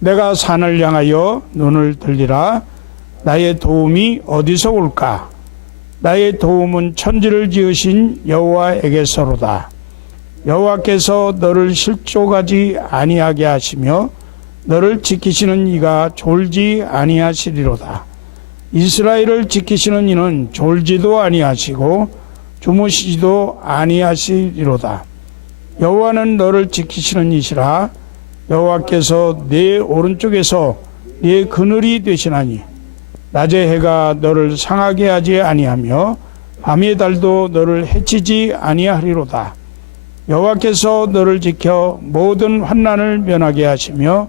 내가 산을 향하여 눈을 들리라. 나의 도움이 어디서 올까? 나의 도움은 천지를 지으신 여호와에게서로다. 여호와께서 너를 실족하지 아니하게 하시며 너를 지키시는 이가 졸지 아니하시리로다. 이스라엘을 지키시는 이는 졸지도 아니하시고 주무시지도 아니하시리로다. 여호와는 너를 지키시는 이시라. 여호와께서 네 오른쪽에서 네 그늘이 되시나니 낮의 해가 너를 상하게 하지 아니하며 밤의 달도 너를 해치지 아니하리로다. 여호와께서 너를 지켜 모든 환난을 면하게 하시며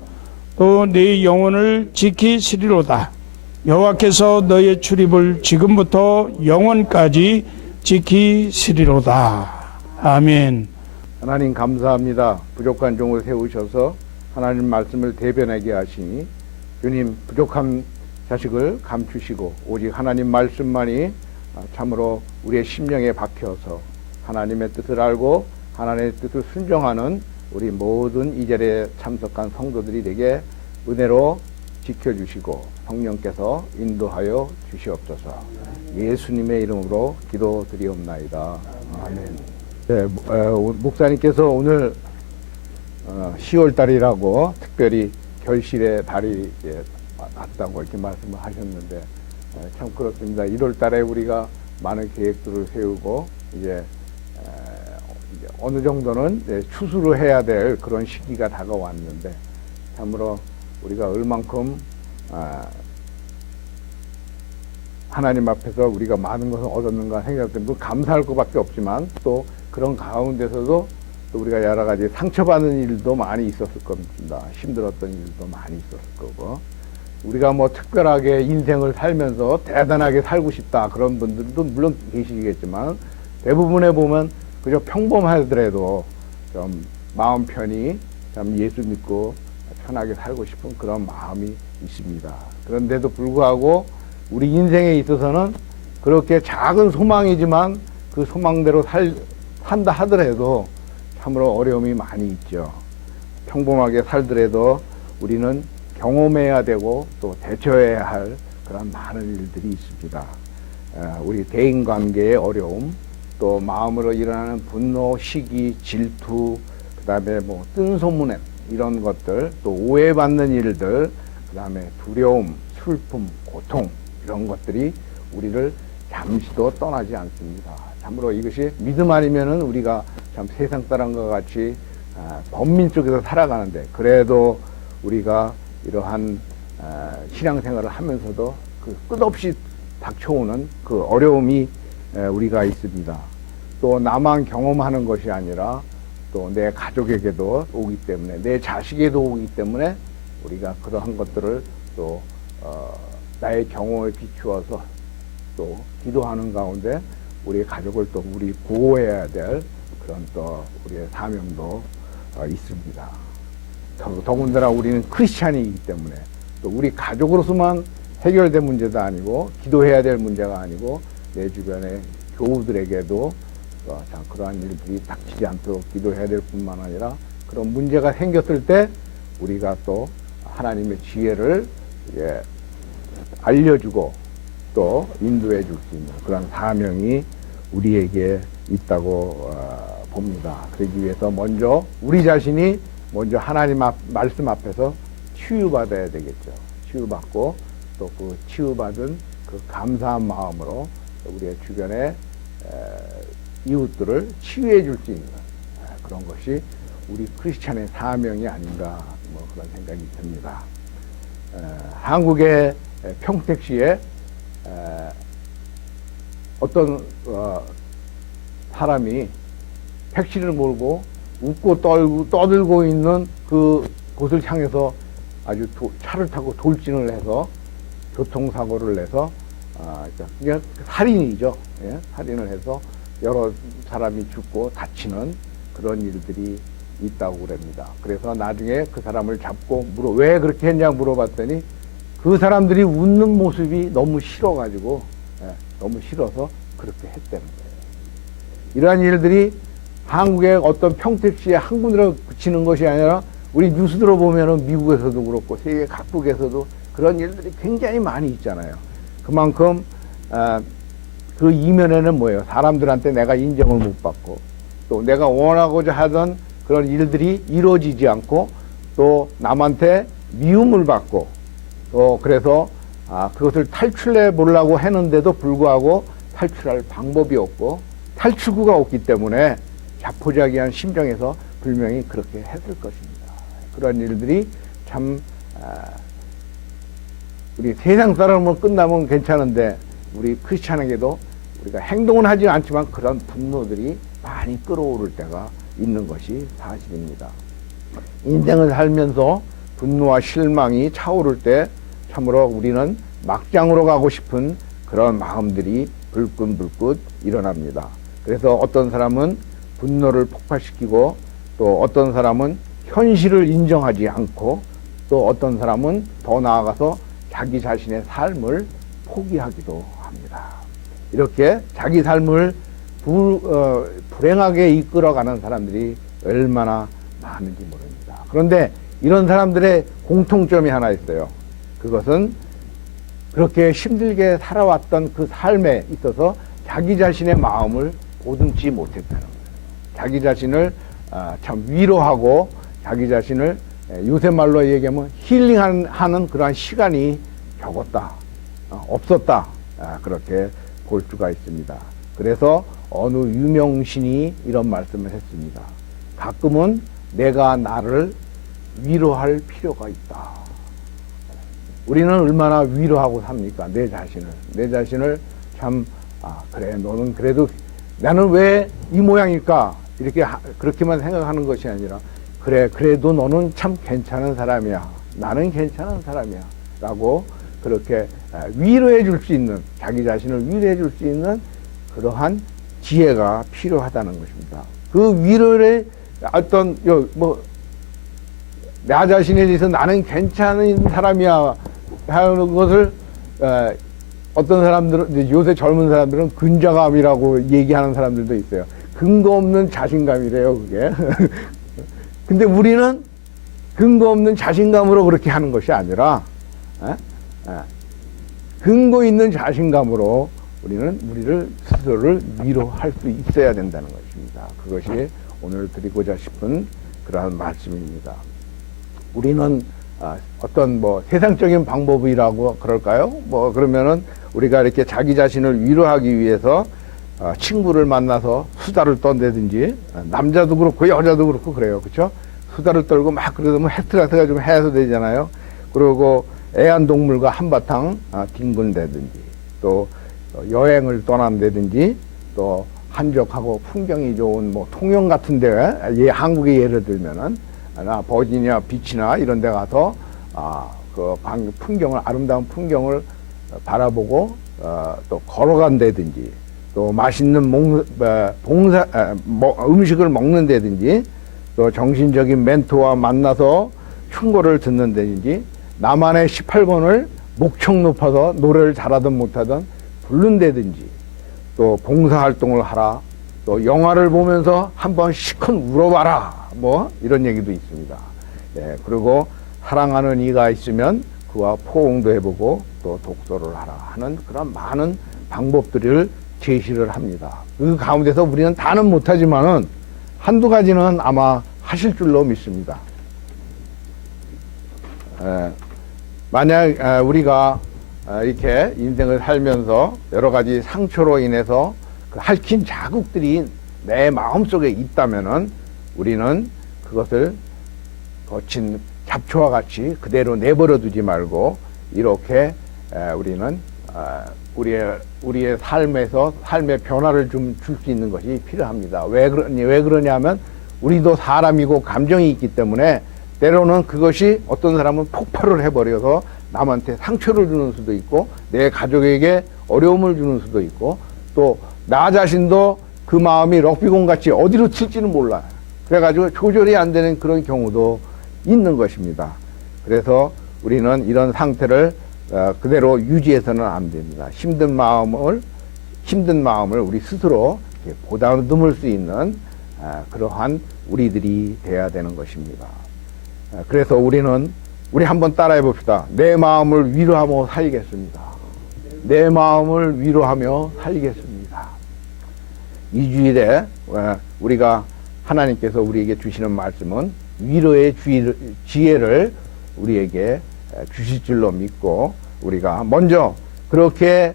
또 네 영혼을 지키시리로다. 여호와께서 너의 출입을 지금부터 영원까지 지키시리로다. 아멘. 하나님 감사합니다. 부족한 종을 세우셔서 하나님 말씀을 대변하게 하시니 주님 부족한 자식을 감추시고 오직 하나님 말씀만이 참으로 우리의 심령에 박혀서 하나님의 뜻을 알고 하나님의 뜻을 순종하는 우리 모든 이 자리에 참석한 성도들이 되게 은혜로 지켜주시고 성령께서 인도하여 주시옵소서. 예수님의 이름으로 기도드리옵나이다. 아멘. 네, 목사님께서 오늘 10월달이라고 특별히 결실의 달이 났다고 이렇게 말씀을 하셨는데 참 그렇습니다. 1월달에 우리가 많은 계획들을 세우고 이제 어느 정도는 추수를 해야 될 그런 시기가 다가왔는데 참으로 우리가 얼만큼 하나님 앞에서 우리가 많은 것을 얻었는가 생각하면 감사할 것밖에 없지만 또 그런 가운데서도 또 우리가 여러 가지 상처받는 일도 많이 있었을 겁니다. 힘들었던 일도 많이 있었을 거고 우리가 뭐 특별하게 인생을 살면서 대단하게 살고 싶다 그런 분들도 물론 계시겠지만 대부분에 보면 그저 평범하더라도 좀 마음 편히 참 예수 믿고 편하게 살고 싶은 그런 마음이 있습니다. 그런데도 불구하고 우리 인생에 있어서는 그렇게 작은 소망이지만 그 소망대로 산다 하더라도 참으로 어려움이 많이 있죠. 평범하게 살더라도 우리는 경험해야 되고 또 대처해야 할 그런 많은 일들이 있습니다. 우리 대인관계의 어려움, 또 마음으로 일어나는 분노, 시기, 질투, 그 다음에 뭐 뜬소문 이런 것들, 또 오해받는 일들, 그 다음에 두려움, 슬픔, 고통 이런 것들이 우리를 잠시도 떠나지 않습니다. 참으로 이것이 믿음 아니면은 우리가 참 세상 사람과 같이 범민 쪽에서 살아가는데 그래도 우리가 이러한 신앙생활을 하면서도 그 끝없이 닥쳐오는 그 어려움이 우리가 있습니다. 또 나만 경험하는 것이 아니라 또 내 가족에게도 오기 때문에 내 자식에도 오기 때문에 우리가 그러한 것들을 또 나의 경험에 비추어서 또 기도하는 가운데 우리 가족을 또 우리 보호해야 될 그런 또 우리의 사명도 있습니다. 더군다나 우리는 크리스찬이기 때문에 또 우리 가족으로서만 해결될 문제도 아니고 기도해야 될 문제가 아니고 내 주변의 교우들에게도 참 그러한 일들이 닥치지 않도록 기도해야 될 뿐만 아니라 그런 문제가 생겼을 때 우리가 또 하나님의 지혜를 알려주고 또 인도해 줄 수 있는 그런 사명이 우리에게 있다고 봅니다. 그러기 위해서 먼저 우리 자신이 먼저 하나님 말씀 앞에서 치유받아야 되겠죠. 치유받고 또 그 치유받은 그 감사한 마음으로 우리의 주변에 이웃들을 치유해 줄 수 있는 그런 것이 우리 크리스찬의 사명이 아닌가 뭐 그런 생각이 듭니다. 한국의 평택시에 어떤 사람이 택시를 몰고 웃고 떠들고 있는 그 곳을 향해서 아주 차를 타고 돌진을 해서 교통사고를 내서 그냥 살인이죠. 예? 살인을 해서 여러 사람이 죽고 다치는 그런 일들이 있다고 그럽니다. 그래서 나중에 그 사람을 잡고 왜 그렇게 했냐 물어봤더니 그 사람들이 웃는 모습이 너무 싫어가지고 너무 싫어서 그렇게 했다는 거예요. 이러한 일들이 한국의 어떤 평택시의 한 군데로 그치는 것이 아니라 우리 뉴스 들어보면은 미국에서도 그렇고 세계 각국에서도 그런 일들이 굉장히 많이 있잖아요. 그만큼 그 이면에는 뭐예요? 사람들한테 내가 인정을 못 받고 또 내가 원하고자 하던 그런 일들이 이루어지지 않고 또 남한테 미움을 받고 또 그래서 그것을 탈출해 보려고 했는데도 불구하고 탈출할 방법이 없고 탈출구가 없기 때문에 자포자기한 심정에서 분명히 그렇게 했을 것입니다. 그런 일들이 참 우리 세상 사람은 끝나면 괜찮은데 우리 크리스찬에게도 우리가 행동은 하지 않지만 그런 분노들이 많이 끌어오를 때가 있는 것이 사실입니다. 인생을 살면서 분노와 실망이 차오를 때 참으로 우리는 막장으로 가고 싶은 그런 마음들이 불끈불끈 일어납니다. 그래서 어떤 사람은 분노를 폭발시키고 또 어떤 사람은 현실을 인정하지 않고 또 어떤 사람은 더 나아가서 자기 자신의 삶을 포기하기도 합니다. 이렇게 자기 삶을 불행하게 이끌어가는 사람들이 얼마나 많은지 모릅니다. 그런데 이런 사람들의 공통점이 하나 있어요. 그것은 그렇게 힘들게 살아왔던 그 삶에 있어서 자기 자신의 마음을 보듬지 못했다는 거예요. 자기 자신을 참 위로하고 자기 자신을 요새 말로 얘기하면 힐링하는 그러한 시간이 적었다, 없었다, 그렇게 볼 수가 있습니다. 그래서 어느 유명신이 이런 말씀을 했습니다. 가끔은 내가 나를 위로할 필요가 있다. 우리는 얼마나 위로하고 삽니까? 내 자신을 참 그래 너는 그래도 나는 왜 이 모양일까? 이렇게 그렇게만 생각하는 것이 아니라 그래 그래도 너는 참 괜찮은 사람이야. 나는 괜찮은 사람이야. 라고 그렇게 위로해 줄 수 있는 자기 자신을 위로해 줄 수 있는 그러한 지혜가 필요하다는 것입니다. 그 위로를 어떤 나 자신에 대해서 나는 괜찮은 사람이야 하는 것을 어떤 사람들은 요새 젊은 사람들은 근자감이라고 얘기하는 사람들도 있어요. 근거 없는 자신감이래요, 그게. 근데 우리는 근거 없는 자신감으로 그렇게 하는 것이 아니라 근거 있는 자신감으로 우리는 우리를 스스로를 위로할 수 있어야 된다는 것입니다. 그것이 오늘 드리고자 싶은 그러한 말씀입니다. 우리는 어떤 세상적인 방법이라고 그럴까요? 그러면은 우리가 이렇게 자기 자신을 위로하기 위해서 친구를 만나서 수다를 떤다든지 남자도 그렇고 여자도 그렇고 그래요. 그렇죠? 수다를 떨고 막 그러면 스트레스가 좀 해소되잖아요. 그리고 애완동물과 한바탕 뒹군다든지 또 여행을 떠난다든지 또 한적하고 풍경이 좋은 통영 같은 데 한국의 예를 들면은 버지니아 비치나 이런 데 가서 그 풍경을 아름다운 풍경을 바라보고 또 걸어간다든지 또 맛있는 음식을 먹는다든지 또 정신적인 멘토와 만나서 충고를 듣는다든지 나만의 18번을 목청 높아서 노래를 잘하든 못하든 부른다든지 또 봉사활동을 하라 또 영화를 보면서 한번 시큰 울어봐라 이런 얘기도 있습니다. 그리고 사랑하는 이가 있으면 그와 포옹도 해보고 또 독서를 하라 하는 그런 많은 방법들을 제시를 합니다. 그 가운데서 우리는 다는 못하지만은 한두 가지는 아마 하실 줄로 믿습니다. 만약 우리가 이렇게 인생을 살면서 여러 가지 상처로 인해서 그 핥힌 자국들이 내 마음속에 있다면은 우리는 그것을 거친 잡초와 같이 그대로 내버려 두지 말고 이렇게 우리는 우리의 삶의 변화를 좀 줄 수 있는 것이 필요합니다. 왜 그러냐면 우리도 사람이고 감정이 있기 때문에 때로는 그것이 어떤 사람은 폭발을 해버려서 남한테 상처를 주는 수도 있고 내 가족에게 어려움을 주는 수도 있고 또 나 자신도 그 마음이 럭비공 같이 어디로 튈지는 몰라요. 그래가지고 조절이 안 되는 그런 경우도 있는 것입니다. 그래서 우리는 이런 상태를 그대로 유지해서는 안 됩니다. 힘든 마음을 우리 스스로 보다듬을 수 있는 그러한 우리들이 돼야 되는 것입니다. 그래서 우리 한번 따라해 봅시다. 내 마음을 위로하며 살겠습니다. 내 마음을 위로하며 살겠습니다. 이 주일에 우리가 하나님께서 우리에게 주시는 말씀은 위로의 지혜를 우리에게 주실 줄로 믿고, 우리가 먼저 그렇게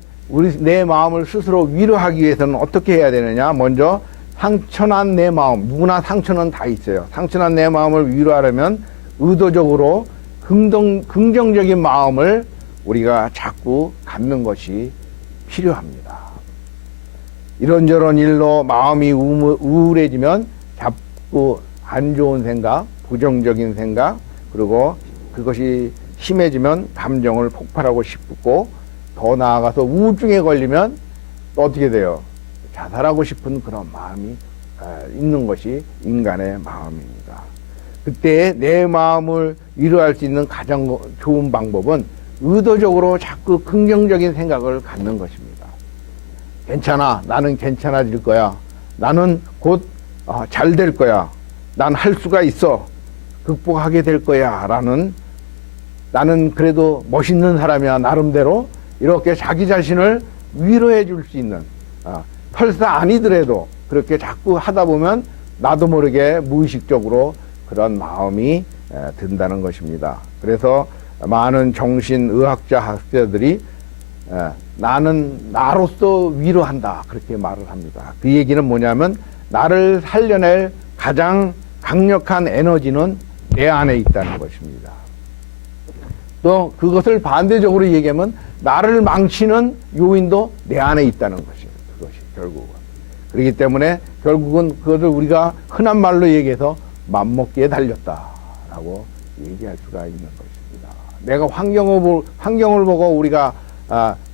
내 마음을 스스로 위로하기 위해서는 어떻게 해야 되느냐. 먼저 상처난 내 마음, 누구나 상처는 다 있어요. 상처난 내 마음을 위로하려면 의도적으로 긍정적인 마음을 우리가 자꾸 갖는 것이 필요합니다. 이런저런 일로 마음이 우울해지면 자꾸 안 좋은 생각, 부정적인 생각, 그리고 그것이 심해지면 감정을 폭발하고 싶고, 더 나아가서 우울증에 걸리면 또 어떻게 돼요? 자살하고 싶은 그런 마음이 있는 것이 인간의 마음입니다. 그때 내 마음을 위로할 수 있는 가장 좋은 방법은 의도적으로 자꾸 긍정적인 생각을 갖는 것입니다. 괜찮아. 나는 괜찮아질 거야. 나는 곧 잘 될 거야. 난 할 수가 있어. 극복하게 될 거야. 나는 그래도 멋있는 사람이야. 나름대로 이렇게 자기 자신을 위로해 줄 수 있는, 설사 아니더라도 그렇게 자꾸 하다 보면 나도 모르게 무의식적으로 그런 마음이 든다는 것입니다. 그래서 많은 정신의학자 학자들이 나는 나로서 위로한다, 그렇게 말을 합니다. 그 얘기는 뭐냐면 나를 살려낼 가장 강력한 에너지는 내 안에 있다는 것입니다. 또 그것을 반대적으로 얘기하면 나를 망치는 요인도 내 안에 있다는 것이에요. 그것이 결국은. 그렇기 때문에 결국은 그것을 우리가 흔한 말로 얘기해서 맘먹기에 달렸다라고 얘기할 수가 있는 것입니다. 내가 환경을 보고 우리가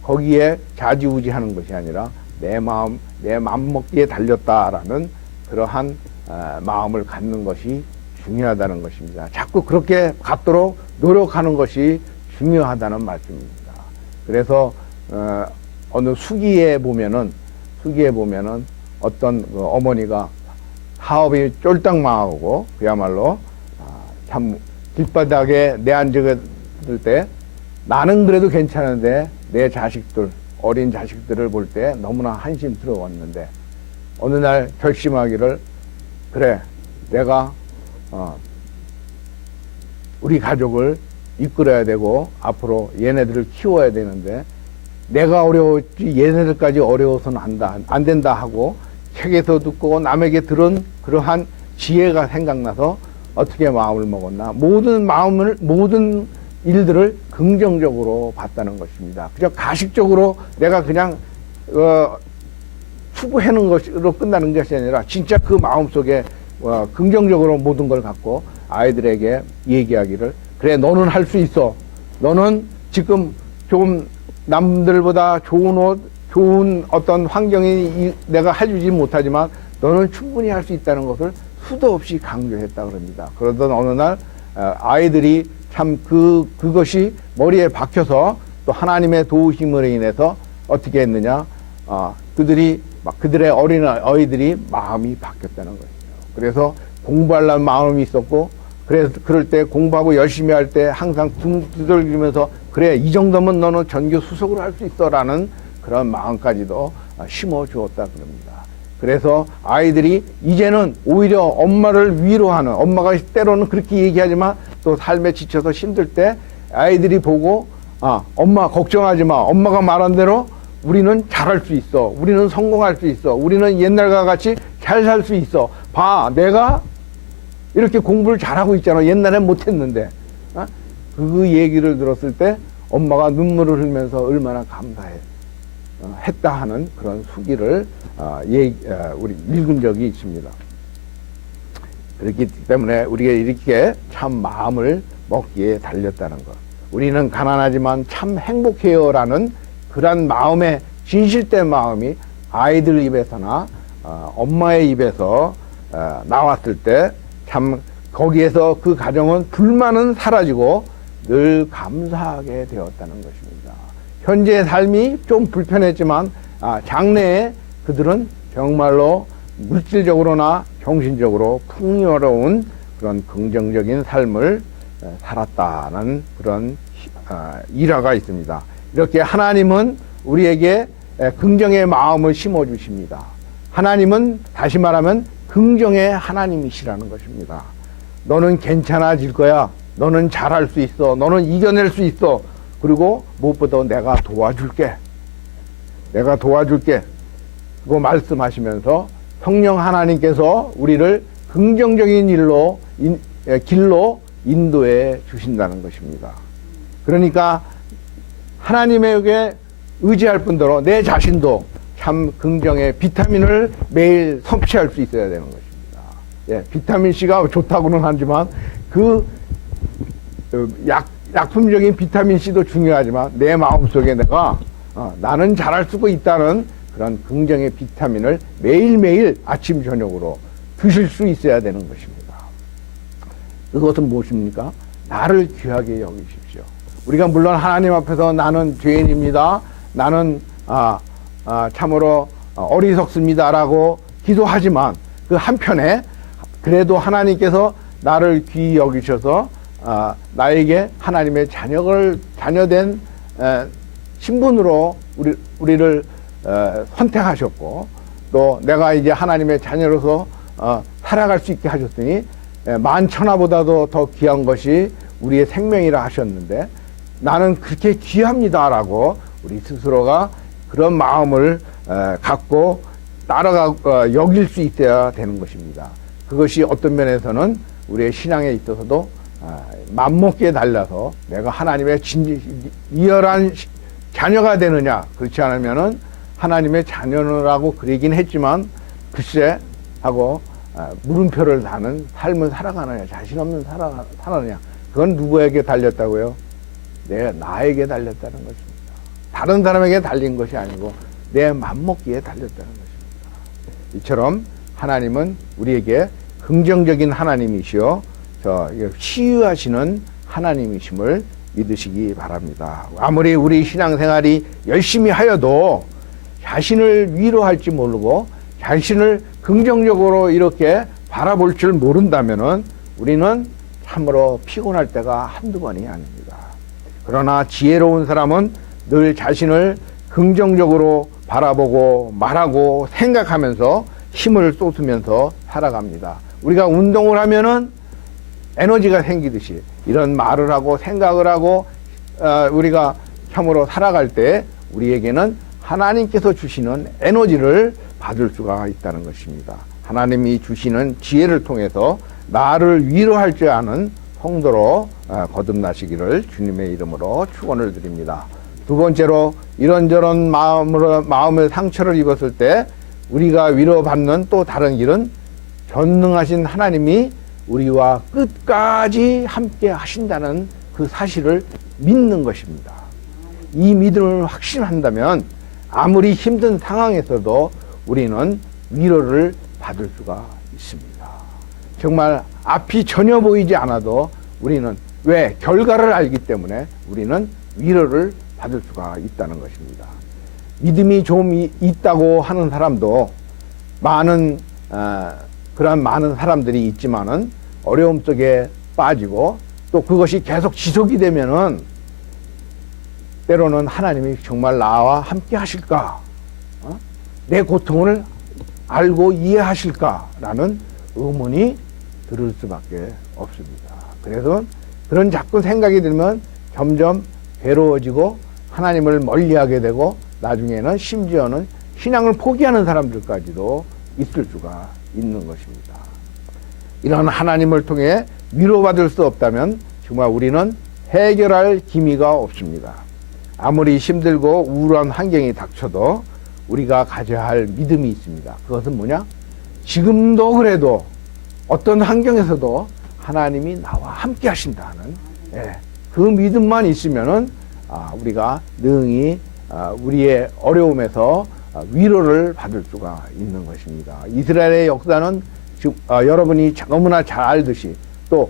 거기에 좌지우지하는 것이 아니라 내 맘먹기에 달렸다라는 그러한 마음을 갖는 것이 중요하다는 것입니다. 자꾸 그렇게 갖도록 노력하는 것이 중요하다는 말씀입니다. 그래서 어느 수기에 보면은 어떤 어머니가 사업이 쫄딱 망하고 그야말로 참 길바닥에 내앉을 때 나는 그래도 괜찮은데 내 자식들, 어린 자식들을 볼 때 너무나 한심스러웠는데 어느 날 결심하기를, 그래, 내가 우리 가족을 이끌어야 되고 앞으로 얘네들을 키워야 되는데 내가 어려웠지 얘네들까지 어려워서는 안 된다 하고 책에서 듣고 남에게 들은 그러한 지혜가 생각나서 어떻게 마음을 먹었나, 모든 일들을 긍정적으로 봤다는 것입니다. 그저 가식적으로 내가 그냥 추구하는 것으로 끝나는 것이 아니라 진짜 그 마음속에 긍정적으로 모든 걸 갖고 아이들에게 얘기하기를, 그래, 너는 할 수 있어. 너는 지금 좀 남들보다 좋은 옷, 좋은 어떤 환경이 내가 해주지 못하지만 너는 충분히 할 수 있다는 것을 수도 없이 강조했다 그럽니다. 그러던 어느 날 아이들이 참 그것이 머리에 박혀서 또 하나님의 도우심으로 인해서 어떻게 했느냐, 그들의 어린 아이들이 마음이 바뀌었다는 것이죠. 그래서 공부하려는 마음이 있었고, 그래서 그럴 때 공부하고 열심히 할 때 항상 등 두들기면서 그래, 이 정도면 너는 전교 수석으로 할 수 있어라는 그런 마음까지도 심어 주었다 그럽니다. 그래서 아이들이 이제는 오히려 엄마를 위로하는, 엄마가 때로는 그렇게 얘기하지만 또 삶에 지쳐서 힘들 때 아이들이 보고, 엄마 걱정하지 마. 엄마가 말한 대로 우리는 잘할 수 있어. 우리는 성공할 수 있어. 우리는 옛날과 같이 잘 살 수 있어. 봐, 내가 이렇게 공부를 잘하고 있잖아. 옛날엔 못했는데. 그 얘기를 들었을 때 엄마가 눈물을 흘리면서 얼마나 감사해 했다 하는 그런 수기를 우리 읽은 적이 있습니다. 그렇기 때문에 우리가 이렇게 참 마음을 먹기에 달렸다는 것. 우리는 가난하지만 참 행복해요라는 그런 마음의 진실된 마음이 아이들 입에서나 엄마의 입에서 나왔을 때 참 거기에서 그 가정은 불만은 사라지고 늘 감사하게 되었다는 것입니다. 현재의 삶이 좀 불편했지만 장래에 그들은 정말로 물질적으로나 정신적으로 풍요로운 그런 긍정적인 삶을 살았다는 그런 일화가 있습니다. 이렇게 하나님은 우리에게 긍정의 마음을 심어 주십니다. 하나님은 다시 말하면 긍정의 하나님이시라는 것입니다. 너는 괜찮아질 거야. 너는 잘할 수 있어. 너는 이겨낼 수 있어. 그리고 무엇보다 내가 도와줄게. 내가 도와줄게. 그거 말씀하시면서 성령 하나님께서 우리를 긍정적인 길로 인도해 주신다는 것입니다. 그러니까 하나님에게 의지할 뿐더러 내 자신도 참 긍정의 비타민을 매일 섭취할 수 있어야 되는 것입니다. 예, 비타민C가 좋다고는 하지만 약품적인 비타민C도 중요하지만 내 마음속에 내가 나는 잘할 수 있다는 그런 긍정의 비타민을 매일매일 아침 저녁으로 드실 수 있어야 되는 것입니다. 그것은 무엇입니까? 나를 귀하게 여기십시오. 우리가 물론 하나님 앞에서 나는 죄인입니다. 나는 참으로 어리석습니다라고 기도하지만 그 한편에 그래도 하나님께서 나를 귀히 여기셔서 나에게 하나님의 자녀된 신분으로 우리를 선택하셨고 또 내가 이제 하나님의 자녀로서 살아갈 수 있게 하셨으니 만천하보다도 더 귀한 것이 우리의 생명이라 하셨는데 나는 그렇게 귀합니다라고 우리 스스로가 그런 마음을 갖고 여길 수 있어야 되는 것입니다. 그것이 어떤 면에서는 우리의 신앙에 있어서도 맘먹기에 달라서 내가 하나님의 리얼한 자녀가 되느냐 그렇지 않으면은 하나님의 자녀라고 그러긴 했지만 글쎄 하고 물음표를 다는 삶을 살아가느냐 자신 없는 살아가느냐 그건 누구에게 달렸다고요? 나에게 달렸다는 것입니다. 다른 사람에게 달린 것이 아니고 내 맘먹기에 달렸다는 것입니다. 이처럼 하나님은 우리에게 긍정적인 하나님이시여 치유하시는 하나님이심을 믿으시기 바랍니다. 아무리 우리 신앙생활이 열심히 하여도 자신을 위로할지 모르고 자신을 긍정적으로 이렇게 바라볼 줄 모른다면은 우리는 참으로 피곤할 때가 한두 번이 아닙니다. 그러나 지혜로운 사람은 늘 자신을 긍정적으로 바라보고 말하고 생각하면서 힘을 쏟으면서 살아갑니다. 우리가 운동을 하면은 에너지가 생기듯이 이런 말을 하고 생각을 하고 우리가 참으로 살아갈 때 우리에게는 하나님께서 주시는 에너지를 받을 수가 있다는 것입니다. 하나님이 주시는 지혜를 통해서 나를 위로할 줄 아는 성도로 거듭나시기를 주님의 이름으로 축원을 드립니다. 두 번째로 이런저런 마음의 상처를 입었을 때 우리가 위로받는 또 다른 길은 전능하신 하나님이 우리와 끝까지 함께 하신다는 그 사실을 믿는 것입니다. 이 믿음을 확신한다면 아무리 힘든 상황에서도 우리는 위로를 받을 수가 있습니다. 정말 앞이 전혀 보이지 않아도 우리는 왜? 결과를 알기 때문에 우리는 위로를 받을 수가 있다는 것입니다. 믿음이 좀 있다고 하는 사람도 그러한 많은 사람들이 있지만은 어려움 속에 빠지고 또 그것이 계속 지속이 되면은 때로는 하나님이 정말 나와 함께 하실까? 내 고통을 알고 이해하실까라는 의문이 들을 수밖에 없습니다. 그래서 그런 자꾸 생각이 들면 점점 괴로워지고 하나님을 멀리하게 되고 나중에는 심지어는 신앙을 포기하는 사람들까지도 있을 수가 있는 것입니다. 이런 하나님을 통해 위로받을 수 없다면 정말 우리는 해결할 기미가 없습니다. 아무리 힘들고 우울한 환경이 닥쳐도 우리가 가져야 할 믿음이 있습니다. 그것은 뭐냐? 지금도 그래도 어떤 환경에서도 하나님이 나와 함께 하신다는 그 믿음만 있으면은 우리가 능히 우리의 어려움에서 위로를 받을 수가 있는 것입니다. 이스라엘의 역사는 지금 여러분이 너무나 잘 알듯이 또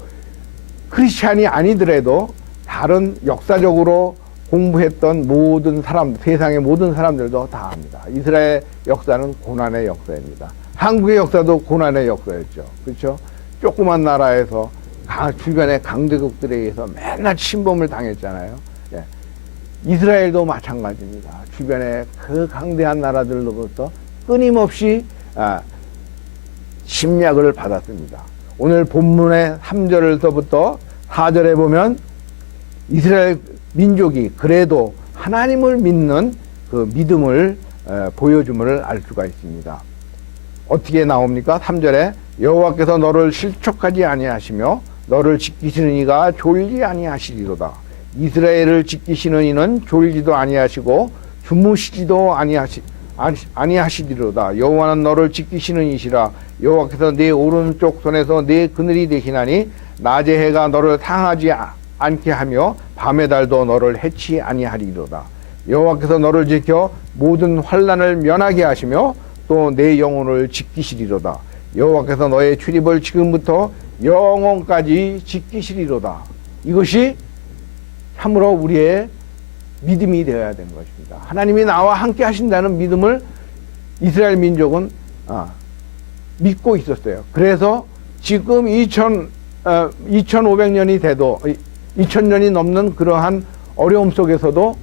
크리스찬이 아니더라도 다른 역사적으로 공부했던 모든 사람, 세상의 모든 사람들도 다 압니다. 이스라엘 역사는 고난의 역사입니다. 한국의 역사도 고난의 역사였죠. 그렇죠? 조그만 나라에서 주변의 강대국들에 의해서 맨날 침범을 당했잖아요. 예. 이스라엘도 마찬가지입니다. 주변의 그 강대한 나라들로부터 끊임없이 침략을 받았습니다. 오늘 본문의 3절에서부터 4절에 보면 이스라엘 민족이 그래도 하나님을 믿는 그 믿음을 보여줌을 알 수가 있습니다. 어떻게 나옵니까? 3절에 여호와께서 너를 실족하지 아니하시며 너를 지키시는 이가 졸지 아니하시리로다. 이스라엘을 지키시는 이는 졸지도 아니하시고 주무시지도 아니하시리로다. 여호와는 너를 지키시는 이시라. 여호와께서 네 오른쪽 손에서 네 그늘이 되시나니 낮의 해가 너를 상하지 않게 하며 밤의 달도 너를 해치 아니하리로다. 여호와께서 너를 지켜 모든 환난을 면하게 하시며 또 내 영혼을 지키시리로다. 여호와께서 너의 출입을 지금부터 영원까지 지키시리로다. 이것이 참으로 우리의 믿음이 되어야 되는 것입니다. 하나님이 나와 함께 하신다는 믿음을 이스라엘 민족은 믿고 있었어요. 그래서 지금 2500년이 돼도 2000년이 넘는 그러한 어려움 속에서도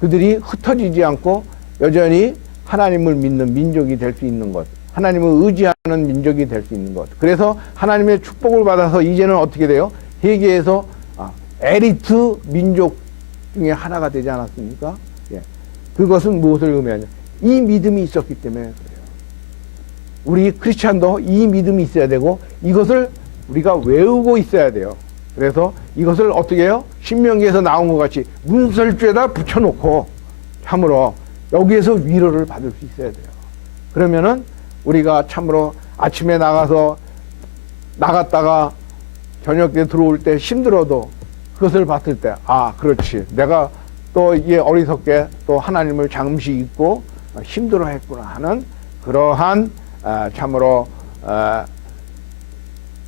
그들이 흩어지지 않고 여전히 하나님을 믿는 민족이 될 수 있는 것, 하나님을 의지하는 민족이 될 수 있는 것. 그래서 하나님의 축복을 받아서 이제는 어떻게 돼요? 세계에서 엘리트 민족 중에 하나가 되지 않았습니까? 예. 그것은 무엇을 의미하냐? 이 믿음이 있었기 때문에 그래요. 우리 크리스찬도 이 믿음이 있어야 되고 이것을 우리가 외우고 있어야 돼요. 그래서 이것을 어떻게 해요? 신명기에서 나온 것 같이 문설주에다 붙여놓고 참으로 여기에서 위로를 받을 수 있어야 돼요. 그러면은 우리가 참으로 아침에 나갔다가 저녁 때 들어올 때 힘들어도 그것을 봤을 때, 그렇지. 내가 또 이게 어리석게 또 하나님을 잠시 잊고 힘들어 했구나 하는 그러한 참으로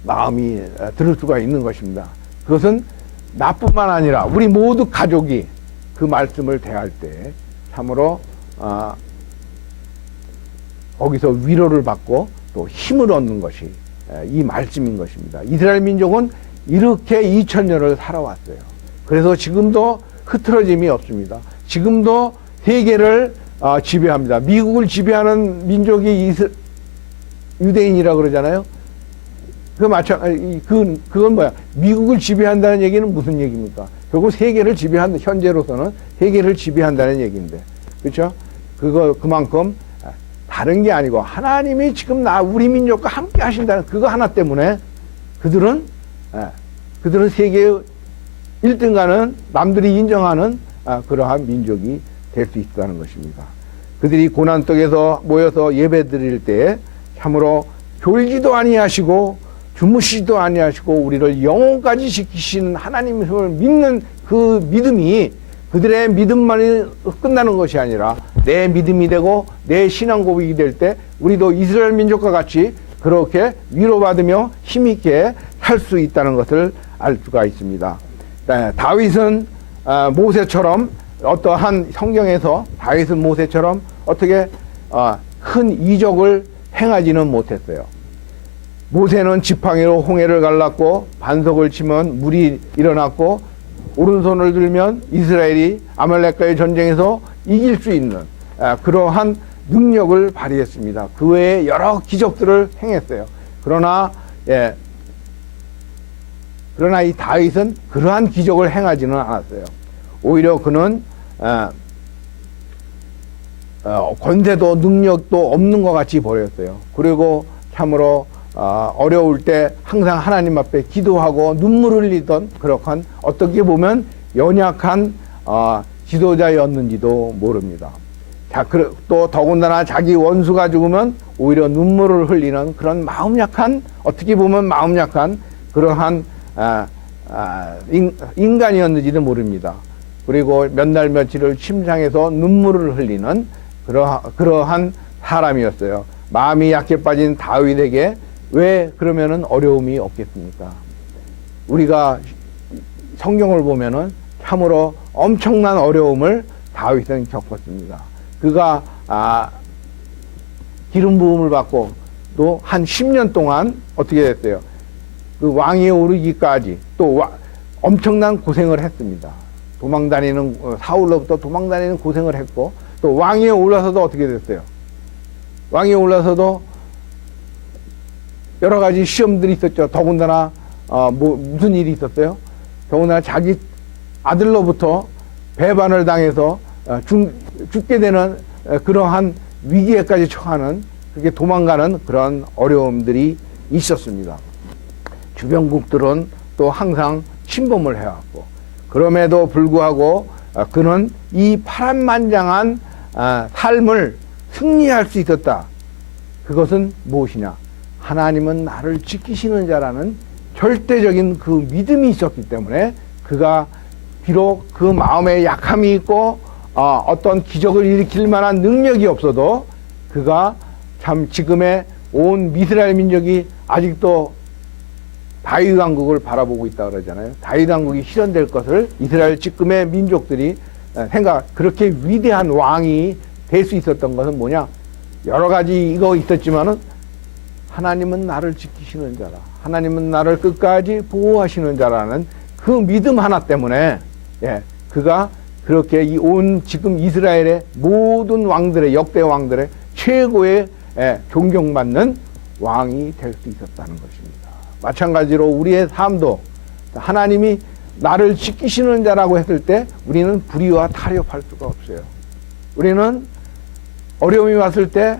마음이 들을 수가 있는 것입니다. 그것은 나뿐만 아니라 우리 모두 가족이 그 말씀을 대할 때 참으로 거기서 위로를 받고 또 힘을 얻는 것이 이 말씀인 것입니다. 이스라엘 민족은 이렇게 2000년을 살아왔어요. 그래서 지금도 흐트러짐이 없습니다. 지금도 세계를 지배합니다. 미국을 지배하는 민족이 유대인이라고 그러잖아요. 그건 뭐야? 미국을 지배한다는 얘기는 무슨 얘기입니까? 결국 세계를 지배한다, 현재로서는 세계를 지배한다는 얘기인데. 그렇죠? 그만큼 다른 게 아니고 하나님이 지금 우리 민족과 함께 하신다는 그거 하나 때문에 그들은 세계 1등가는 남들이 인정하는 그러한 민족이 될 수 있다는 것입니다. 그들이 고난 속에서 모여서 예배 드릴 때 참으로 졸지도 아니하시고 주무시지도 아니하시고 우리를 영혼까지 지키시는 하나님을 믿는 그 믿음이 그들의 믿음만이 끝나는 것이 아니라 내 믿음이 되고 내 신앙 고백이 될 때 우리도 이스라엘 민족과 같이 그렇게 위로받으며 힘있게 살 수 있다는 것을 알 수가 있습니다. 다윗은 모세처럼 어떠한 성경에서 다윗은 모세처럼 어떻게 큰 이적을 행하지는 못했어요. 모세는 지팡이로 홍해를 갈랐고 반석을 치면 물이 일어났고 오른손을 들면 이스라엘이 아말렉과의 전쟁에서 이길 수 있는 그러한 능력을 발휘했습니다. 그 외에 여러 기적들을 행했어요. 그러나 이 다윗은 그러한 기적을 행하지는 않았어요. 오히려 그는 권세도 능력도 없는 것 같이 보였어요. 그리고 참으로 어려울 때 항상 하나님 앞에 기도하고 눈물을 흘리던 그러한 어떻게 보면 연약한 지도자였는지도 모릅니다. 또 더군다나 자기 원수가 죽으면 오히려 눈물을 흘리는 그런 마음 약한 어떻게 보면 마음 약한 그러한 인간이었는지도 모릅니다. 그리고 몇 날 며칠을 침상에서 눈물을 흘리는 그러한 사람이었어요. 마음이 약해 빠진 다윗에게 왜 그러면은 어려움이 없겠습니까? 우리가 성경을 보면은 참으로 엄청난 어려움을 다윗은 겪었습니다. 그가 기름 부음을 받고 또 한 10년 동안 어떻게 됐어요? 그 왕위에 오르기까지 또 엄청난 고생을 했습니다. 도망다니는 사울로부터 도망다니는 고생을 했고 또 왕위에 올라서도 어떻게 됐어요? 왕위에 올라서도 여러 가지 시험들이 있었죠. 더군다나 무슨 일이 있었어요? 더군다나 자기 아들로부터 배반을 당해서 죽게 되는 그러한 위기에까지 처하는 그게 도망가는 그런 어려움들이 있었습니다. 주변국들은 또 항상 침범을 해왔고 그럼에도 불구하고 그는 이 파란만장한 삶을 승리할 수 있었다. 그것은 무엇이냐? 하나님은 나를 지키시는 자라는 절대적인 그 믿음이 있었기 때문에 그가 비록 그 마음에 약함이 있고 어떤 기적을 일으킬 만한 능력이 없어도 그가 참 지금의 온 이스라엘 민족이 아직도 다윗 왕국을 바라보고 있다 그러잖아요. 다윗 왕국이 실현될 것을 이스라엘 지금의 민족들이 그렇게 위대한 왕이 될 수 있었던 것은 뭐냐? 여러 가지 이거 있었지만은 하나님은 나를 지키시는 자라. 하나님은 나를 끝까지 보호하시는 자라는 그 믿음 하나 때문에 그가 그렇게 이 온 지금 이스라엘의 모든 왕들의 역대 왕들의 최고의 존경받는 왕이 될 수 있었다는 것입니다. 마찬가지로 우리의 삶도 하나님이 나를 지키시는 자라고 했을 때 우리는 불의와 타협할 수가 없어요. 우리는 어려움이 왔을 때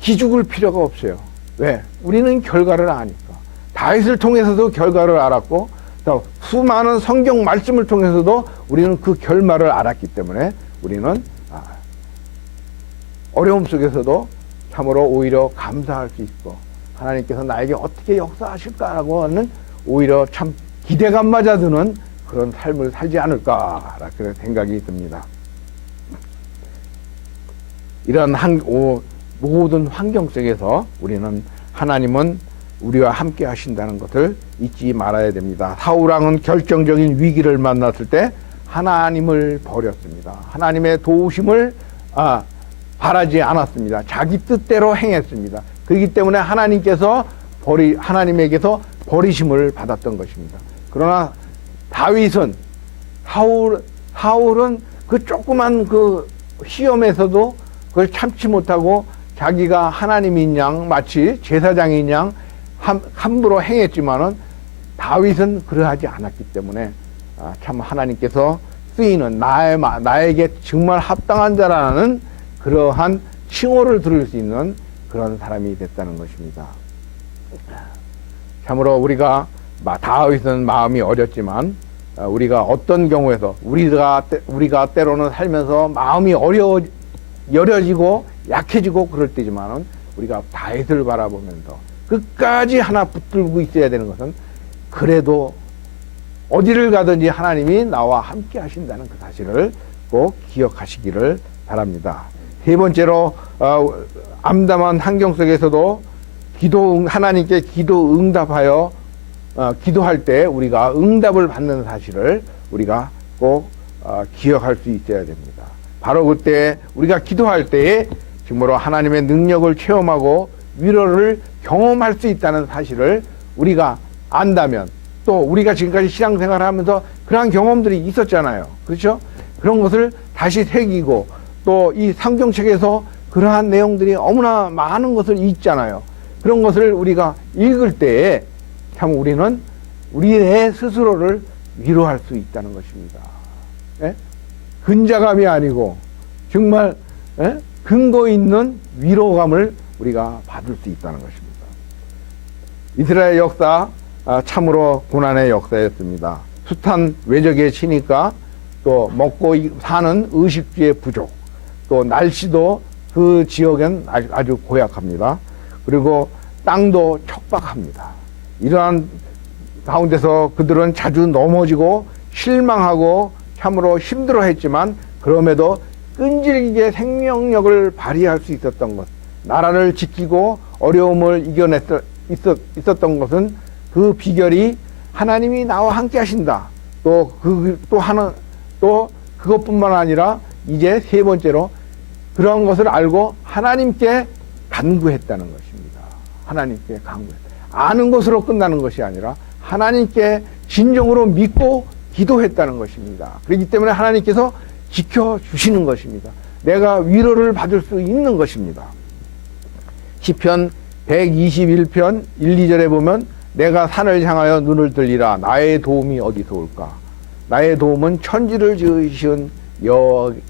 기죽을 필요가 없어요. 왜? 우리는 결과를 아니까. 다윗을 통해서도 결과를 알았고 또 수많은 성경 말씀을 통해서도 우리는 그 결말을 알았기 때문에 우리는 어려움 속에서도 참으로 오히려 감사할 수 있고 하나님께서 나에게 어떻게 역사하실까라고 하는 오히려 참 기대감마저 드는 그런 삶을 살지 않을까 그런 생각이 듭니다. 이런 모든 환경 속에서 우리는 하나님은 우리와 함께 하신다는 것을 잊지 말아야 됩니다. 사울왕은 결정적인 위기를 만났을 때 하나님을 버렸습니다. 하나님의 도우심을 바라지 않았습니다. 자기 뜻대로 행했습니다. 그렇기 때문에 하나님에게서 버리심을 받았던 것입니다. 그러나 다윗은 사울은 그 조그만 그 시험에서도 그걸 참지 못하고 자기가 하나님인 양 마치 제사장인 양 함부로 행했지만은 다윗은 그러하지 않았기 때문에 참 하나님께서 쓰이는 나에게 정말 합당한 자라는 그러한 칭호를 들을 수 있는 그런 사람이 됐다는 것입니다. 참으로 우리가 다윗은 마음이 어렸지만 우리가 어떤 경우에서 우리가 때로는 살면서 마음이 여려지고 약해지고 그럴 때지만은 우리가 다윗을 바라보면서 끝까지 하나 붙들고 있어야 되는 것은 그래도 어디를 가든지 하나님이 나와 함께 하신다는 그 사실을 꼭 기억하시기를 바랍니다. 세 번째로 암담한 환경 속에서도 하나님께 기도 응답하여 기도할 때 우리가 응답을 받는 사실을 우리가 꼭 기억할 수 있어야 됩니다. 바로 그때 우리가 기도할 때에 정말로 하나님의 능력을 체험하고 위로를 경험할 수 있다는 사실을 우리가 안다면 또 우리가 지금까지 신앙생활을 하면서 그러한 경험들이 있었잖아요. 그렇죠? 그런 것을 다시 새기고 또 이 성경책에서 그러한 내용들이 너무나 많은 것을 읽잖아요. 그런 것을 우리가 읽을 때에 참 우리는 우리의 스스로를 위로할 수 있다는 것입니다. 예? 근자감이 아니고 정말 근거 있는 위로감을 우리가 받을 수 있다는 것입니다. 이스라엘 역사 참으로 고난의 역사였습니다. 숱한 외적에 치니까 또 먹고 사는 의식주의 부족, 또 날씨도 그 지역엔 아주 고약합니다. 그리고 땅도 척박합니다. 이러한 가운데서 그들은 자주 넘어지고 실망하고 참으로 힘들어했지만 그럼에도 끈질기게 생명력을 발휘할 수 있었던 것, 나라를 지키고 어려움을 있었던 것은 그 비결이 하나님이 나와 함께 하신다. 또 그것뿐만 아니라 이제 세 번째로 그런 것을 알고 하나님께 간구했다는 것입니다. 하나님께 간구했다. 아는 것으로 끝나는 것이 아니라 하나님께 진정으로 믿고 기도했다는 것입니다. 그렇기 때문에 하나님께서 지켜주시는 것입니다. 내가 위로를 받을 수 있는 것입니다. 시편 121편 1, 2절에 보면 내가 산을 향하여 눈을 들리라 나의 도움이 어디서 올까? 나의 도움은 천지를 지으신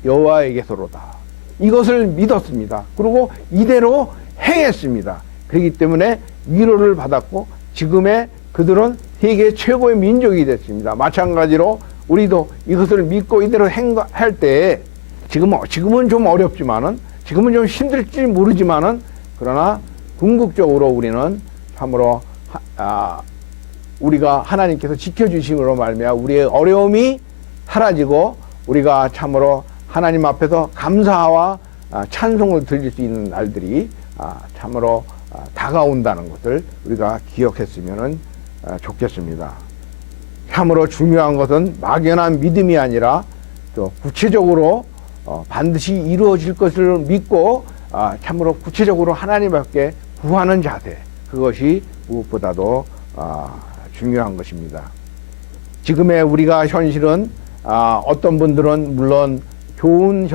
여호와에게서로다. 이것을 믿었습니다. 그리고 이대로 행했습니다. 그렇기 때문에 위로를 받았고 지금의 그들은 세계 최고의 민족이 됐습니다. 마찬가지로 우리도 이것을 믿고 이대로 할 때 지금은 좀 어렵지만은 지금은 좀 힘들지 모르지만은 그러나 궁극적으로 우리는 참으로 우리가 하나님께서 지켜주심으로 말미암아 우리의 어려움이 사라지고 우리가 참으로 하나님 앞에서 감사와 찬송을 드릴 수 있는 날들이 참으로 다가온다는 것을 우리가 기억했으면 좋겠습니다. 참으로 중요한 것은 막연한 믿음이 아니라 또 구체적으로 반드시 이루어질 것을 믿고 참으로 구체적으로 하나님 앞에 구하는 자세, 그것이 무엇보다도 중요한 것입니다. 지금의 우리가 현실은 어떤 분들은 물론 좋은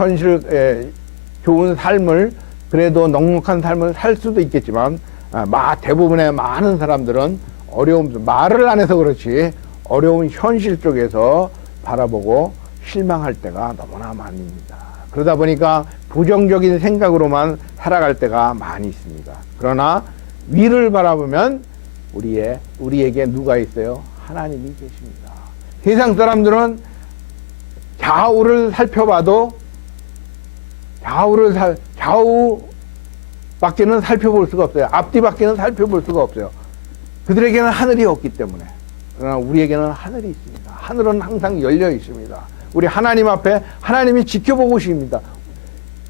삶을 그래도 넉넉한 삶을 살 수도 있겠지만 대부분의 많은 사람들은 말을 안 해서 그렇지 어려운 현실 쪽에서 바라보고 실망할 때가 너무나 많습니다. 그러다 보니까 부정적인 생각으로만 살아갈 때가 많이 있습니다. 그러나 위를 바라보면 우리에게 누가 있어요? 하나님이 계십니다. 세상 사람들은 좌우를 살펴봐도 좌우밖에는 살펴볼 수가 없어요. 앞뒤밖에는 살펴볼 수가 없어요. 그들에게는 하늘이 없기 때문에. 그러나 우리에게는 하늘이 있습니다. 하늘은 항상 열려 있습니다. 우리 하나님 앞에 하나님이 지켜보고 계십니다.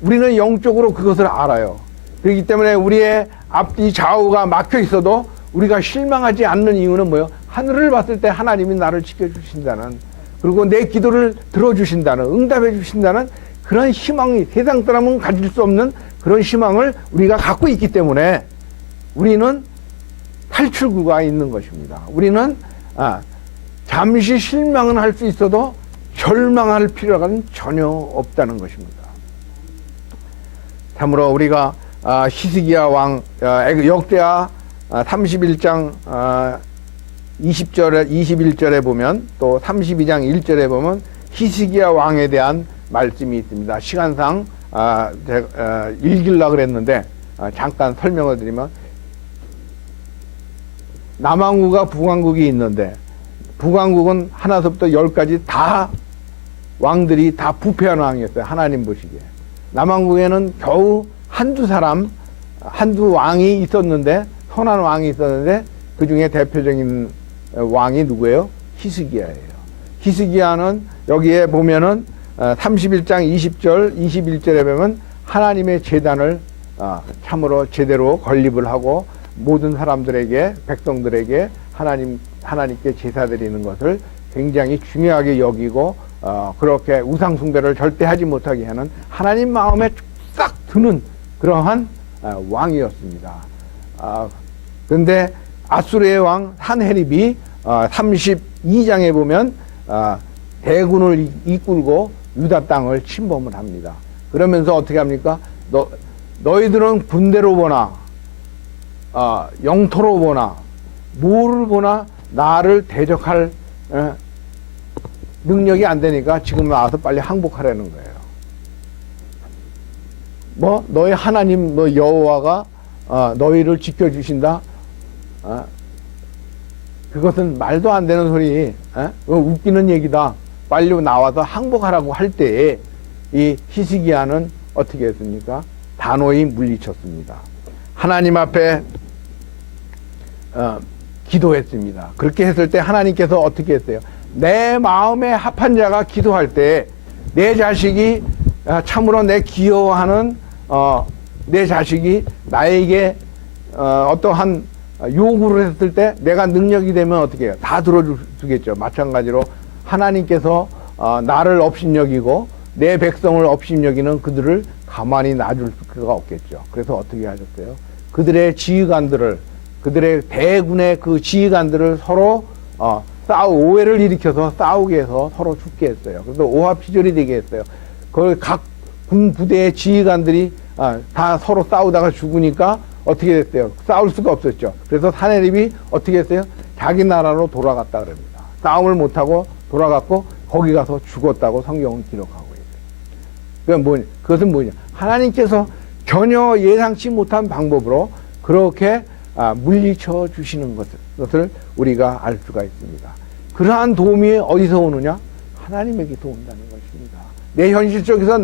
우리는 영적으로 그것을 알아요. 그렇기 때문에 우리의 앞뒤 좌우가 막혀 있어도 우리가 실망하지 않는 이유는 뭐예요? 하늘을 봤을 때 하나님이 나를 지켜주신다는, 그리고 내 기도를 들어주신다는, 응답해 주신다는 그런 희망이 세상 사람은 가질 수 없는 그런 희망을 우리가 갖고 있기 때문에 우리는 탈출구가 있는 것입니다. 우리는 잠시 실망은 할 수 있어도 절망할 필요가 전혀 없다는 것입니다. 참으로 우리가 히스기야 왕 역대하 31장 20절에 21절에 보면 또 32장 1절에 보면 히스기야 왕에 대한 말씀이 있습니다. 시간상 읽으려고 그랬는데 잠깐 설명을 드리면, 남왕국과 북왕국이 있는데 북왕국은 하나서부터 10까지 다 왕들이 다 부패한 왕이었어요. 하나님 보시기에. 남왕국에는 겨우 한두 왕이 있었는데, 선한 왕이 있었는데 그 중에 대표적인 왕이 누구예요? 히스기야예요. 히스기야는 여기에 보면은 31장 20절 21절에 보면 하나님의 제단을 참으로 제대로 건립을 하고 모든 사람들에게, 백성들에게 하나님께 제사 드리는 것을 굉장히 중요하게 여기고 그렇게 우상 숭배를 절대 하지 못하게 하는 하나님 마음에 싹 드는 그러한 왕이었습니다. 그런데 아수르의 왕 산헤립이 32장에 보면 대군을 이끌고 유다 땅을 침범을 합니다. 그러면서 어떻게 합니까? 너희들은 군대로 보나 영토로 보나 뭐를 보나 나를 대적할 능력이 안 되니까 지금 와서 빨리 항복하라는 거예요. 너희 하나님, 너 여호와가 너희를 지켜주신다? 그것은 말도 안 되는 소리, 웃기는 얘기다. 빨리 나와서 항복하라고 할 때에 이 히스기야는 어떻게 했습니까? 단호히 물리쳤습니다. 하나님 앞에 기도했습니다. 그렇게 했을 때 하나님께서 어떻게 했어요? 내 마음에 합한 자가 기도할 때 내 자식이 참으로 내 기여하는 내 자식이 나에게 어떠한 요구를 했을 때 내가 능력이 되면 어떻게 해요? 다 들어주겠죠. 마찬가지로 하나님께서 나를 업신여기고 내 백성을 업신여기는 그들을 가만히 놔줄 수가 없겠죠. 그래서 어떻게 하셨어요? 그들의 지휘관들을 그들의 대군의 그 지휘관들을 서로 오해를 일으켜서 싸우게 해서 서로 죽게 했어요. 그래서 오합지졸이 되게 했어요. 그걸 각 군 부대의 지휘관들이 다 서로 싸우다가 죽으니까 어떻게 됐어요? 싸울 수가 없었죠. 그래서 사내립이 어떻게 했어요? 자기 나라로 돌아갔다 그럽니다. 싸움을 못하고 돌아갔고 거기 가서 죽었다고 성경은 기록하고 있어요. 그것은 뭐냐? 하나님께서 전혀 예상치 못한 방법으로 그렇게 물리쳐 주시는 것을 우리가 알 수가 있습니다. 그러한 도움이 어디서 오느냐? 하나님에게서 온다는 것입니다. 내 현실 속에서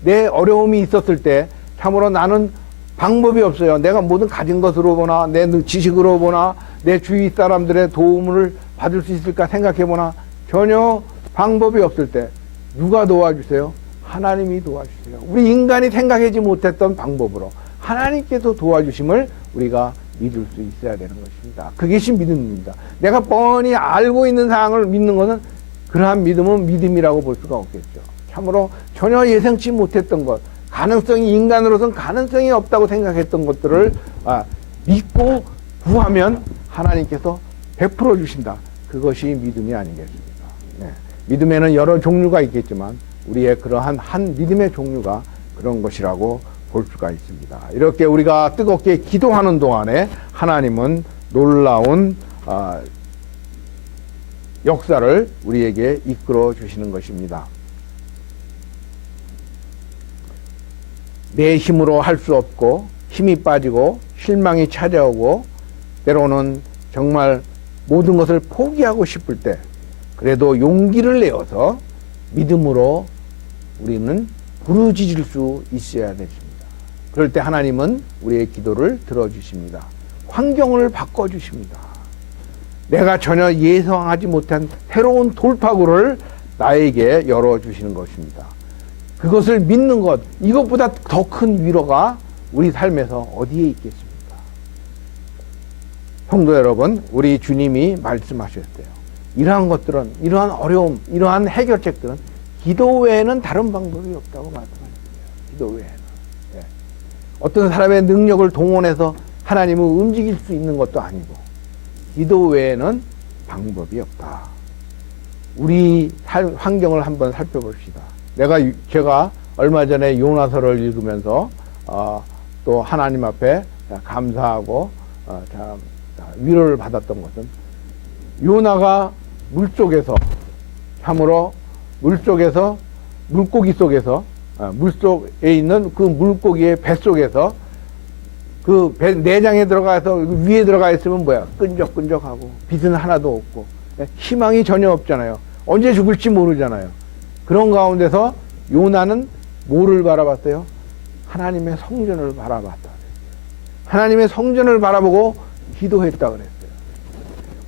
내 어려움이 있었을 때 참으로 나는 방법이 없어요. 내가 모든 가진 것으로 보나 내 지식으로 보나 내 주위 사람들의 도움을 받을 수 있을까 생각해 보나 전혀 방법이 없을 때 누가 도와주세요? 하나님이 도와주세요. 우리 인간이 생각하지 못했던 방법으로 하나님께서 도와주심을 우리가 믿을 수 있어야 되는 것입니다. 그것이 믿음입니다. 내가 뻔히 알고 있는 사항을 믿는 것은 그러한 믿음은 믿음이라고 볼 수가 없겠죠. 참으로 전혀 예상치 못했던 것, 가능성이 인간으로서는 가능성이 없다고 생각했던 것들을 믿고 구하면 하나님께서 베풀어 주신다. 그것이 믿음이 아니겠습니까? 네. 믿음에는 여러 종류가 있겠지만 우리의 그러한 한 믿음의 종류가 그런 것이라고 볼 수가 있습니다. 이렇게 우리가 뜨겁게 기도하는 동안에 하나님은 놀라운 역사를 우리에게 이끌어 주시는 것입니다. 내 힘으로 할 수 없고 힘이 빠지고 실망이 찾아오고 때로는 정말 모든 것을 포기하고 싶을 때 그래도 용기를 내어서 믿음으로 우리는 부르짖을 수 있어야 되십니다. 그럴 때 하나님은 우리의 기도를 들어주십니다. 환경을 바꿔주십니다. 내가 전혀 예상하지 못한 새로운 돌파구를 나에게 열어주시는 것입니다. 그것을 믿는 것, 이것보다 더 큰 위로가 우리 삶에서 어디에 있겠습니까? 성도 여러분, 우리 주님이 말씀하셨어요. 이러한 것들은, 이러한 어려움, 이러한 해결책들은 기도 외에는 다른 방법이 없다고 말씀하셨어요. 기도 외에는. 예. 어떤 사람의 능력을 동원해서 하나님을 움직일 수 있는 것도 아니고 기도 외에는 방법이 없다. 우리 환경을 한번 살펴봅시다. 제가 얼마 전에 요나서를 읽으면서 또 하나님 앞에 감사하고 위로를 받았던 것은 요나가 물속에서 참으로 물고기 속에서 물속에 있는 그 물고기의 뱃속에서 그 내장에 들어가서 위에 들어가 있으면 뭐야? 끈적끈적하고 빛은 하나도 없고 희망이 전혀 없잖아요. 언제 죽을지 모르잖아요. 그런 가운데서 요나는 뭐를 바라봤어요? 하나님의 성전을 바라봤다. 하나님의 성전을 바라보고 기도했다 그랬어요.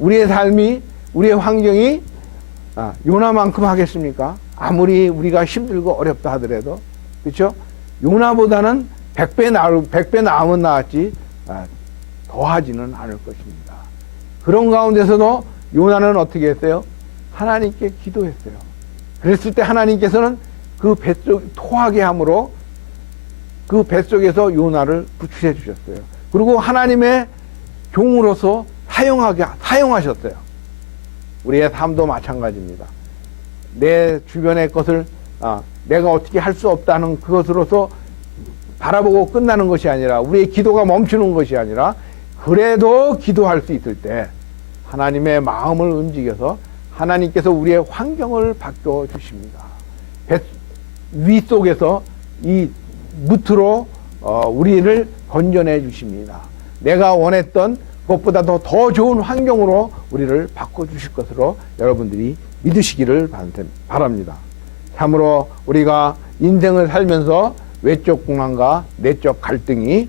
우리의 삶이, 우리의 환경이 요나만큼 하겠습니까? 아무리 우리가 힘들고 어렵다 하더라도, 그렇죠? 요나보다는 100배 나으면 나았지 더하지는 않을 것입니다. 그런 가운데서도 요나는 어떻게 했어요? 하나님께 기도했어요. 그랬을 때 하나님께서는 그 뱃속 토하게 함으로 그 뱃속에서 요나를 구출해 주셨어요. 그리고 하나님의 종으로서 사용하셨어요. 우리의 삶도 마찬가지입니다. 내 주변의 것을 내가 어떻게 할 수 없다는 그것으로서 바라보고 끝나는 것이 아니라 우리의 기도가 멈추는 것이 아니라 그래도 기도할 수 있을 때 하나님의 마음을 움직여서 하나님께서 우리의 환경을 바꿔주십니다. 위 속에서 이 무트로 우리를 건져내 주십니다. 내가 원했던 것보다 더 좋은 환경으로 우리를 바꿔주실 것으로 여러분들이 믿으시기를 바랍니다. 참으로 우리가 인생을 살면서 외적 공황과 내적 갈등이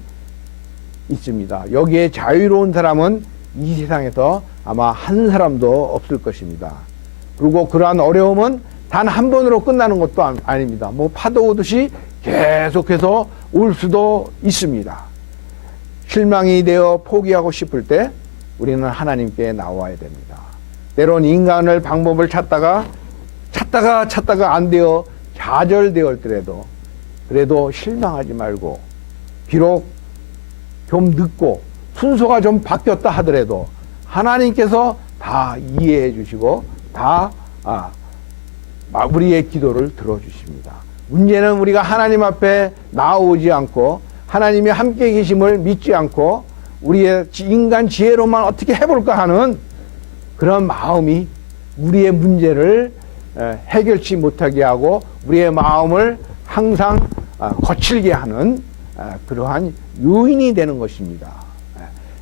있습니다. 여기에 자유로운 사람은 이 세상에서 아마 한 사람도 없을 것입니다. 그리고 그러한 어려움은 단 한 번으로 끝나는 것도 아닙니다. 뭐 파도 오듯이 계속해서 올 수도 있습니다. 실망이 되어 포기하고 싶을 때 우리는 하나님께 나와야 됩니다. 때론 인간을 방법을 찾다가 안 되어 좌절되었더라도 그래도 실망하지 말고 비록 좀 늦고 순서가 좀 바뀌었다 하더라도 하나님께서 다 이해해 주시고 다 우리의 기도를 들어주십니다. 문제는 우리가 하나님 앞에 나오지 않고 하나님이 함께 계심을 믿지 않고 우리의 인간 지혜로만 어떻게 해볼까 하는 그런 마음이 우리의 문제를 해결치 못하게 하고 우리의 마음을 항상 거칠게 하는 그러한 요인이 되는 것입니다.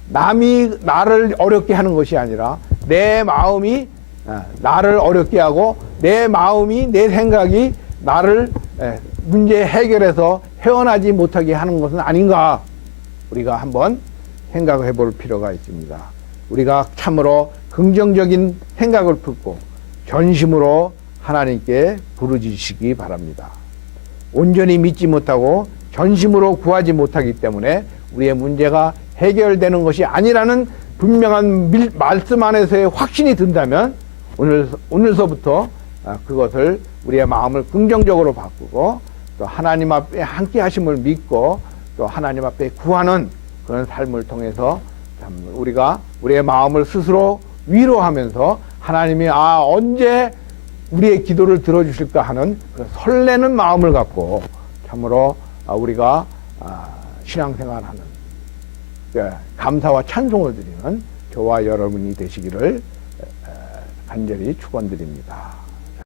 남이 나를 어렵게 하는 것이 아니라 내 마음이 나를 어렵게 하고 내 마음이 내 생각이 나를 문제 해결해서 헤어나지 못하게 하는 것은 아닌가 우리가 한번 생각해 볼 필요가 있습니다. 우리가 참으로 긍정적인 생각을 품고 전심으로 하나님께 부르짖으시기 바랍니다. 온전히 믿지 못하고 전심으로 구하지 못하기 때문에 우리의 문제가 해결되는 것이 아니라는 분명한 말씀 안에서의 확신이 든다면 오늘서부터 그것을 우리의 마음을 긍정적으로 바꾸고 또 하나님 앞에 함께 하심을 믿고 또 하나님 앞에 구하는 그런 삶을 통해서 참 우리가 우리의 마음을 스스로 위로하면서 하나님이 언제 우리의 기도를 들어주실까 하는 그런 설레는 마음을 갖고 참으로 우리가 신앙생활하는 감사와 찬송을 드리는 저와 여러분이 되시기를 간절히 축원드립니다.